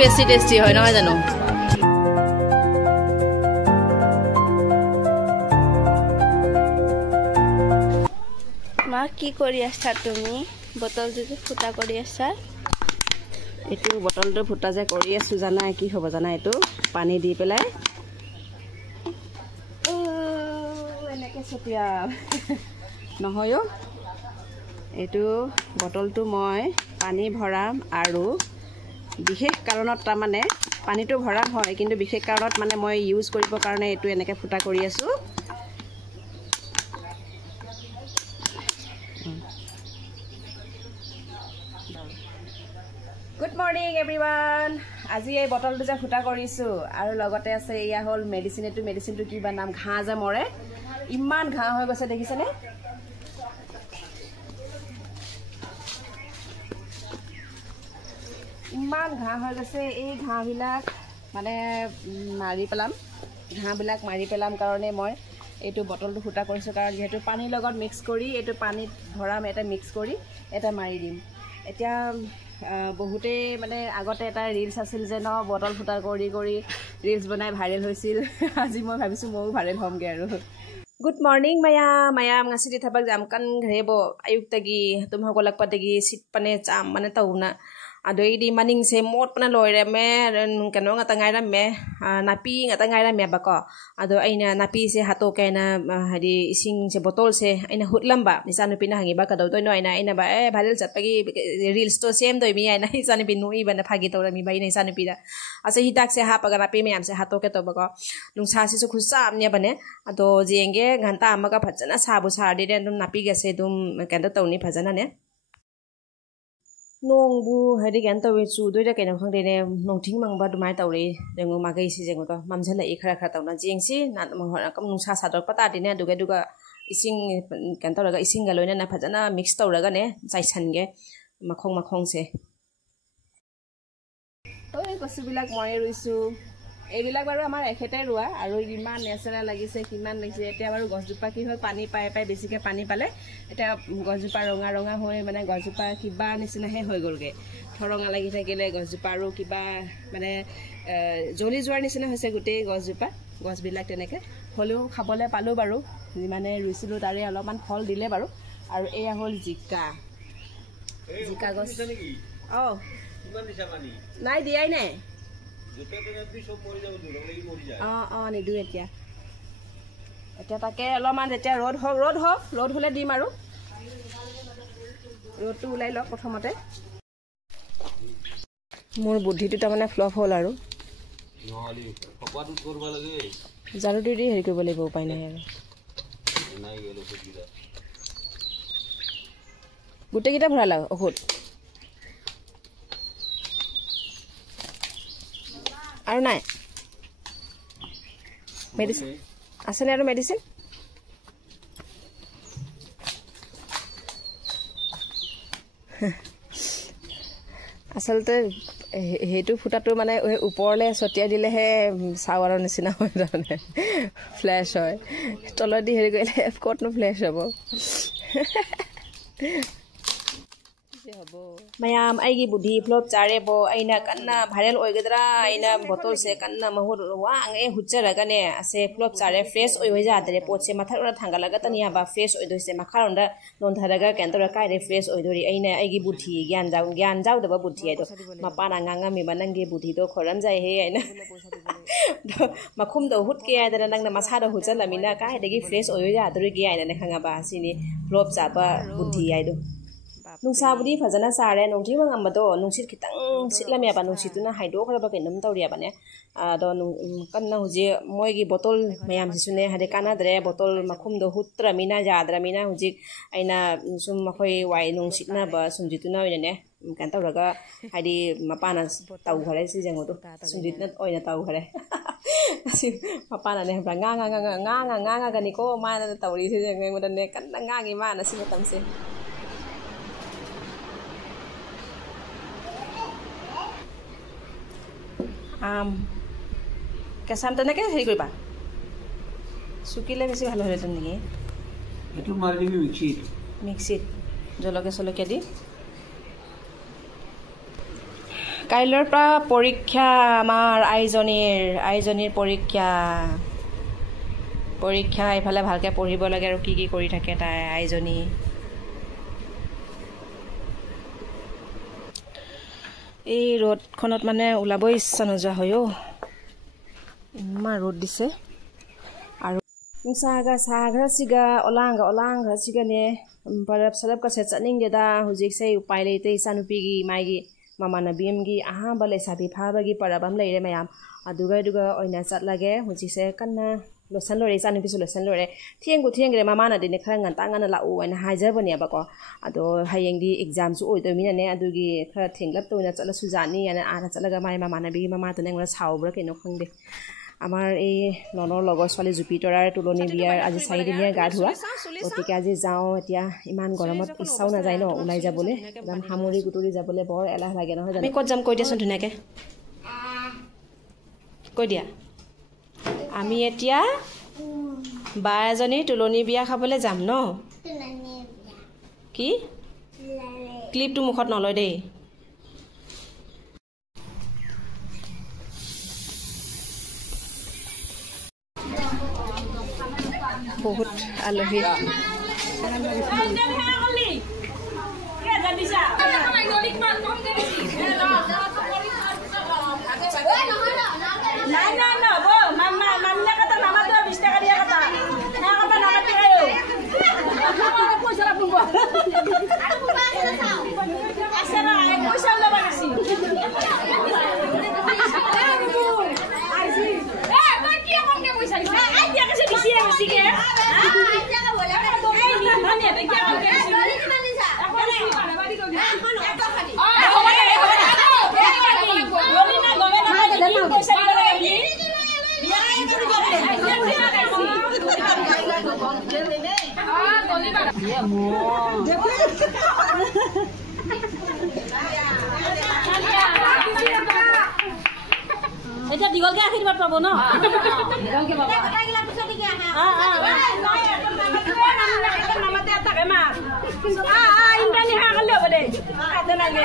বেছি টেষ্টি হয় নহয় জানো মা কি কৰি আছা তুমি বটলটো ফুটা কৰি আছা এইটো বটলটো ফুটা যে কৰি আছো জানা কি হ'ব জানা এইটো পানী দি পেলাই এনেকৈ ছটিয়া নহয় এইটো বটলটো মই পানী ভৰাম আৰু বিশেষ কাৰণত তাৰমানে পানীটো ভৰাম হয় কিন্তু বিশেষ কাৰণত মানে মই ইউজ কৰিবৰ কাৰণে এইটো এনেকৈ ফুটা কৰি আছো গুড মৰ্নিং এভৰিৱান আজি এই বটলটো যে ফুটা কৰিছোঁ আৰু লগতে আছে এয়া হ'ল মেডিচিন এইটো মেডিচিনটো কিবা নাম ঘাঁহ যে মৰে ইমান ঘাঁহ হৈ গৈছে দেখিছেনে ইমান ঘাঁহ হৈ গৈছে এই ঘাঁহবিলাক মানে মাৰি পেলাম কাৰণে মই এইটো বটলটো ফুটা কৰিছোঁ কাৰণ যিহেতু পানীৰ লগত মিক্স কৰি এইটো পানীত ভৰাম এটা মিক্স কৰি এটা মাৰি দিম এতিয়া বহুতেই মানে আগতে এটা ৰিলছ আছিল যে ন বটল ফুটা কৰি কৰি ৰিলছ বনাই ভাইৰেল হৈছিল আজি মই ভাবিছোঁ ময়ো ভাইৰেল হ'মগৈ আৰু good morning mayam ngasih dithabag jam kan grebo ayuk tagi tum hagolak padagi sit pane cham mane tauna adoi di maning se mot pana loire me kano nga tangai ra me napi nga tangai ra me bako ado aina napi se hato kaina hadi ising se botol se aina hutlam ba nisanu pina hangi ba kadaw toy no aina ba bhalel chatpagi reels to same doi mi aina isanu pinu i bana phagi tora mi ba ina isanu pida ase hitak se ha paga napi me am se hato ke to bako nungsa se su khusa amne bane ado jenge घंटा आमगा फजना साबु सारदे दम नापी गसे दम केंदा तौनी फजना ने नोंबु हदि gain तवे चुदोइदा केन खंदेने नोंथिं मंगबा दुमाय तौरे जोंगो मागै सि जोंगो तो मामजला ए खरा खरा तौना जेंसि ना कम नुसा सादर पता दिने दुगा दुगा इसिंग केन तौरगा इसिंग गलोइना ना फजना मिक्स तौरगा ने जायसनगे मखों से ओय कसुबिलाक मय रुइसु এইবিলাক বাৰু আমাৰ এখেতে ৰুৱা আৰু ইমান নেচাৰেল লাগিছে কিমান লাগিছে এতিয়া বাৰু গছজোপা কি হয় পানী পাই বেছিকে পানী পালে এটা গছজোপা ৰঙা ৰঙা হৈ মানে গছজোপা কিবা নিচিনাহে হৈ গলগে থৰঙা লাগি থাকিলে গছজোপা আৰু কিবা মানে জ্বলি যোৱাৰ নিচিনা হৈছে গোটেই গছবিলাক তেনেকে হলেও খাবলৈ পালো বাৰু মানে ৰুইছিলো তাৰে অলপমান ফল দিলে বাৰু আৰু এয়া হ'ল জিকা গছ কিমান দিছা পানী নাই দিয়াই নাই নিদো এতিয়া তাকে অলপমান যেতিয়া ৰ'দ হলে দিম আৰু ৰ'দটো ওলাই লওক প্ৰথমতে মোৰ বুদ্ধিটো তাৰমানে ফ্লপ হ'ল আৰু জাৰু দি হেৰি কৰিব লাগিব উপায় নাই আৰু গোটেইকেইটা ভৰালা ঔষধ আৰু নাই মেডিচিন আছে নে আৰু মেডিচিন আচলতে হেইটো ফুটাটো মানে ওপৰলে ছটিয়াই দিলেহে চাৱাৰৰ নিচিনা হয় তাৰমানে ফ্লেছ হয় তলত দি হেৰি কৰিলে ক'তনো ফ্লেছ হ'ব mayam aigi budhi flop chare bo aina kanna viral oigedra aina bottle se kanna mahur wang e hucharaga ne ase flop chare fresh oi hoja adre poche mathara thangalaga tania ba fresh oi doise makharonda nontharaga kentora kai re fresh oi dori aina aigi budhi gyan jaw da ba budhi ai do mapana nganga mi banangi budhi do khoram jai he aina makhum do hut ke adra nangna masada huchalamina kai degi fresh oi hoja adri ge aina ne khanga ba sini flop chaba budhi ai do नुसाबुदी फजना सारे नोंथि मंगमबदो नुसित खितंग सितलामियाबा नुसितुना हाइदोखरबा केनम तौरियाबाने आदो कन्ना हुजे मोयगी बोतल मयाम सिसुने हादे कानाद्रे बोतल मखुमदो हुत्रमिना जाद्रामिना हुजि आइना सुम मखोय वाइ नुसितना बा सुमजितुना ओइने कान तौरगा हादि मपाना तौखरे सि जेंगोदो सुमजितना ओइना तौखरे असि मपाना ने nga ganiko माना तौरि सि जेंगोदने कन्ना ngangi माना सि मतमसे কেঁচাম তেনেকৈ হেৰি কৰিবা শুকিলে বেছি ভাল হ'লেহেঁতেন নেকি এইটো মাৰি দিবি মিক্সিত জলকীয়া দি কাইলৰ পৰা পৰীক্ষা আমাৰ আইজনীৰ পৰীক্ষা এফালে ভালকে পঢ়িব লাগে আৰু কি কৰি থাকে তাই আইজনী এই ৰ'দখনত মানে ওলাব ইচ্ছা নোযোৱা হয় ইমান ৰ'দ দিছে আৰু saga siga olanga siga ne parap sarap ka se chaning deda hujik sei upai leite sanupi gi maigi mamana bim gi aha bale sabi phaba gi parabam leire mayam aduga oina chat lage hujik se kanna losan lore sanupi su losan lore thieng mamana dine khara ngan ta ngana la u aina haja bani abako ado hayeng di exam su oi to mina ne adugi khara thinglap to na chala su jani ana ana chalaga mai mamana bi mama to ne ngora saubra kino khangde আমাৰ এই ননৰ লগৰ ছোৱালী জুপিতৰাৰ তুলনি বিয়াৰ আজি 4 দিনীয়া গা ধোৱা গতিকে আজি যাওঁ এতিয়া ইমান গৰমত ইচ্ছাও নাযায় ন ওলাই যাবলৈ একদম হামুৰি গুটুৰি যাবলৈ বৰ এলাহ লাগে নহয় জানো আমি ক'ত যাম কৈ দিয়াচোন ধুনীয়াকৈ কৈ দিয়া আমি এতিয়া বা এজনীৰ তুলনি বিয়া খাবলৈ যাম ন কি ক্লিপটো মুখত নলয় দেই বহুত আলহী এটা দিগলকে আশীৰ্বাদ পাব ন দিগলকে পাব নামাতে থাকে মা ইন্দ্ৰাণী হা কালি হ'ব দে কাটে লাগে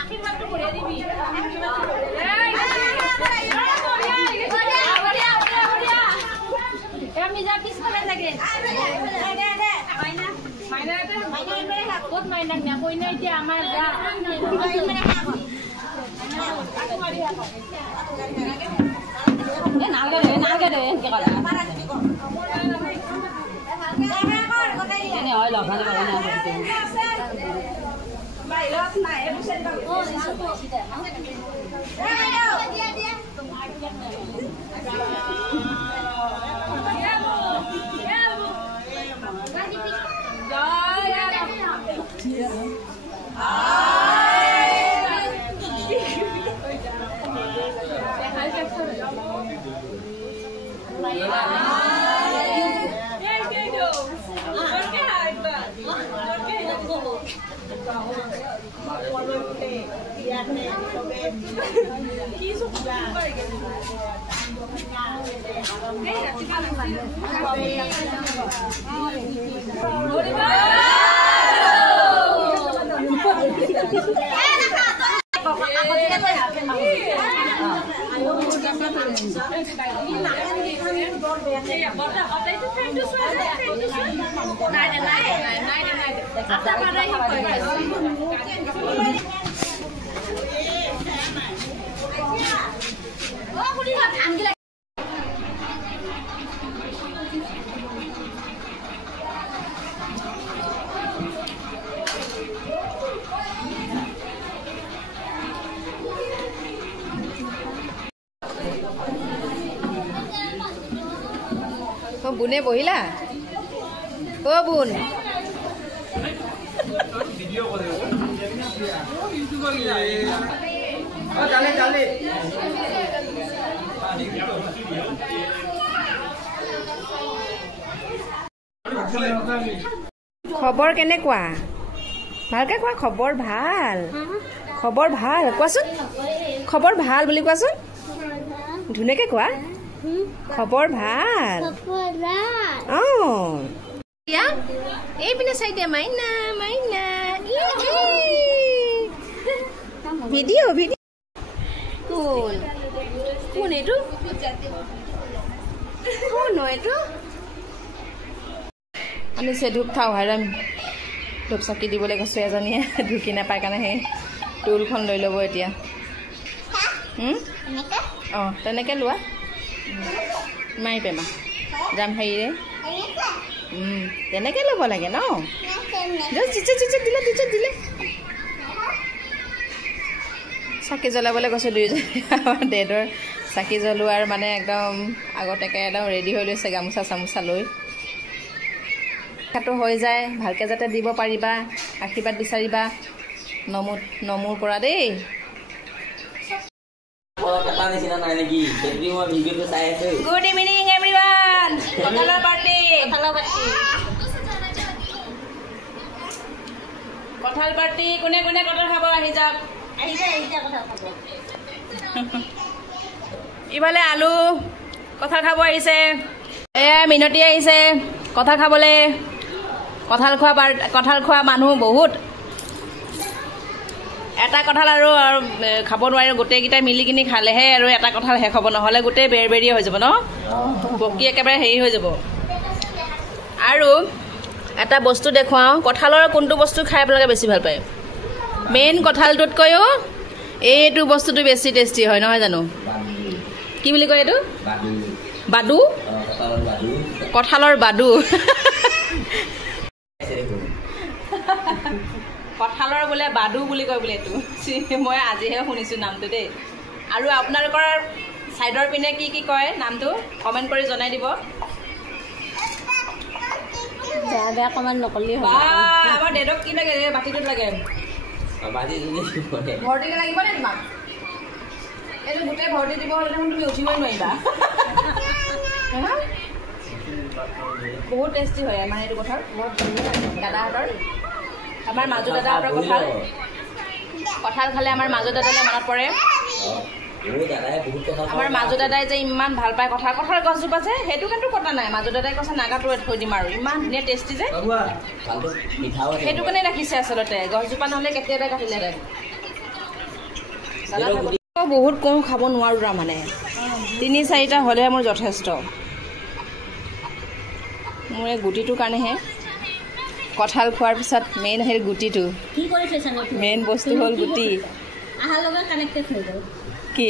আশীৰ্বাদটো বঢ়িয়া দিবি আমি যা পিছফালে লাগে ক'ত মাইনাক না কইনা এতিয়া আমাৰ যা নালগে দে এনকে কলা এনে হয় লগালে কৰে না বাইলত নাই এবছৰ ও লালটো দিয়া দিয়া বুনে বহিলা ও বুন খবৰ কেনেকুৱা ভালকে কোৱা খবৰ ভাল কোৱাচোন খবৰ ভাল বুলি কোৱাচোন ধুনীয়াকে কোৱা খবৰ ভাল Ya, pindah saya dia mainan. Video. কোন এইটো কোন এইটো আনিছে ধূপ খাওঁ হাৰাম ধূপ চাকি দিবলৈ কৈছো এজনীয়ে ঢুকি নাপায় কাৰণে সেই টুলখন লৈ ল'ব এতিয়া তেনেকৈ লোৱা মাৰি পেমা যাম হেৰিৰে তেনেকৈ ল'ব লাগে ন দিলে চাকি জ্বলাবলৈ কৈছে দুয়োজনী আমাৰ ডেডৰ চাকি জ্বলোৱাৰ মানে একদম আগতীয়াকৈ একদম ৰেডি হৈ লৈছে গামোচা চামোচা লৈ কাটো হৈ যায় ভালকৈ যাতে দিব পাৰিবা আশীৰ্বাদ বিচাৰিবা নমুৰ পৰা দেই গুড ইভিনিং এভৰিৱান কঁঠালৰ পাৰ্টি কঁঠাল পাৰ্টি কোনে কঁঠাল খাব আহি যাওক ইফালে আলু কঁঠাল খাব আহিছে এয়া মিনতি আহিছে কঁঠাল খাবলৈ কঁঠাল খোৱা মানুহ বহুত এটা কঁঠাল আৰু খাব নোৱাৰি গোটেইকেইটাই মিলি কিনি খালেহে আৰু এটা কঁঠাল শেষ হ'ব নহ'লে গোটেই বেৰবেৰীয়া হৈ যাব ন পকি একেবাৰে হেৰি হৈ যাব আৰু এটা বস্তু দেখুৱাওঁ কঁঠালৰ কোনটো বস্তু খাই আপোনালোকে বেছি ভাল পায় মেইন কঁঠালটোতকৈও এইটো বস্তুটো বেছি টেষ্টি হয় নহয় জানো কি বুলি কয় এইটো বাদু কঁঠালৰ বাদু কঁঠালৰ বোলে বাদু বুলি কয় বোলে এইটো মই আজিহে শুনিছোঁ নামটো দেই আৰু আপোনালোকৰ ছাইডৰ পিনে কি কয় নামটো কমেণ্ট কৰি জনাই দিব বেয়া কমেণ্ট নকৰিলেই হ'ব আমাৰ ডেডক কি লাগে বাতিটোত লাগে ভৰ্তিকে লাগিব নে তোমাক এইটো গোটেই ভৰ্তি দিব হ'লে দেখোন তুমি উঠিবই নোৱাৰিবা বহুত টেষ্টি হয় আমাৰ এইটো কঁঠাল দাদাহঁতৰ আমাৰ মাজু দাদাহঁতৰ কঁঠাল খালে আমাৰ মাজু দাদালৈ মনত পৰে আমাৰ মাজু দাদাই যে ইমান ভাল পায় কঁঠাল গছজোপা যে সেইটো কিন্তু কটা নাই মাজু দাদাই কৈছে নাগাটো থৈ দিম আৰু ইমান ধুনীয়া টেষ্টি যে সেইটো কাৰণে ৰাখিছে আচলতে গছজোপা নহ'লে কেতিয়াবা কাটিলে বহুত কম খাব নোৱাৰোঁ তাৰমানে 3-4টা হ'লেহে মোৰ যথেষ্ট মোৰ এই গুটিটোৰ কাৰণেহে কঁঠাল খোৱাৰ পিছত মেইন সেই গুটিটো মেইন বস্তু হ'ল গুটি কি